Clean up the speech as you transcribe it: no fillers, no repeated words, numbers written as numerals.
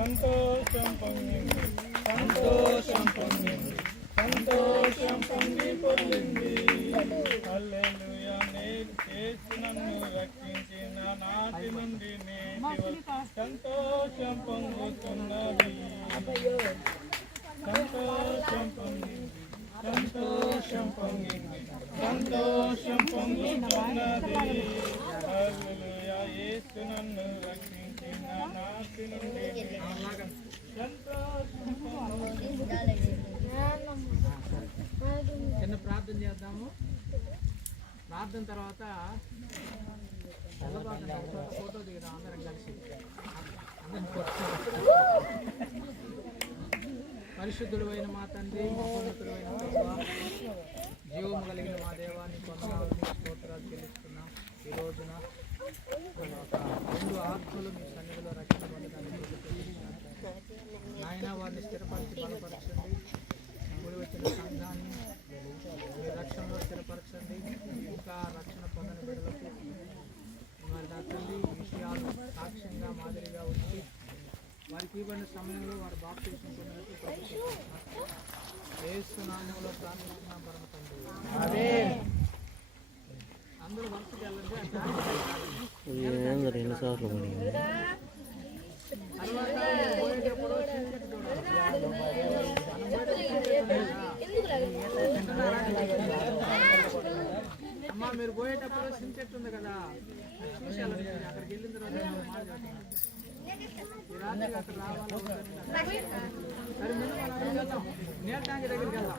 సంతోషం పొంగింది, సంతోషం పొంగింది, సంతోషం పొంగి పొందింది. హల్లెలూయా, నేను చేసి నన్ను రక్షించిన నాటి నుండి నేటి సంతోషం పొంగుతున్నది. సంతోషం పొంగింది, సంతోషం పొంగింది, సంతోషం పొంగుతున్నది. హల్లెలూయా, యేసు నన్ను రక్షించిన నాటి నుండి సంతోషం పొంగుతున్నది. చిన్న ప్రార్థన చేద్దాము. ప్రార్థన తర్వాత ఫోటో దిగుదాం అందరం కలిసి. పరిశుద్ధుడు అయిన మా తండ్రి, మహోన్నతుడు అయిన ప్రభువా, జీవము కలిగిన మా దేవాన్ని కొందనాలని స్తోత్రాలు చెల్లిస్తున్నాం. ఈ రోజున రెండు ఆత్మలు మీ సన్నిధిలో రక్షణ పొందడానికి నాయన వారిని స్థిరపరిచి బలపరచండి. కూడి వచ్చిన సంఘాన్ని మీ రక్షణలో స్థిరపరచండి. ఇంకా రక్షణ పొందని బిడ్డలకు మరి నా తల్లి ఈ విషయాలు సాక్ష్యంగా మాదిరిగా వచ్చి వారికి ఇవ్వని సమయంలో వారు బాప్తిసం పొందినట్టు యేసు నామములో ప్రార్థిస్తున్నాం పరమ తండ్రి. అందరూ వరుసకి వెళ్ళండి. అమ్మా మీరు పోయేటప్పుడు సిమ్ చెట్టు ఉంది కదా, చూసేయాలండి. అక్కడికి వెళ్ళిన తర్వాత రాత్రి అక్కడ రావాలి. సరే నీళ్ళ ట్యాంక్ దగ్గరికి వెళ్దాం.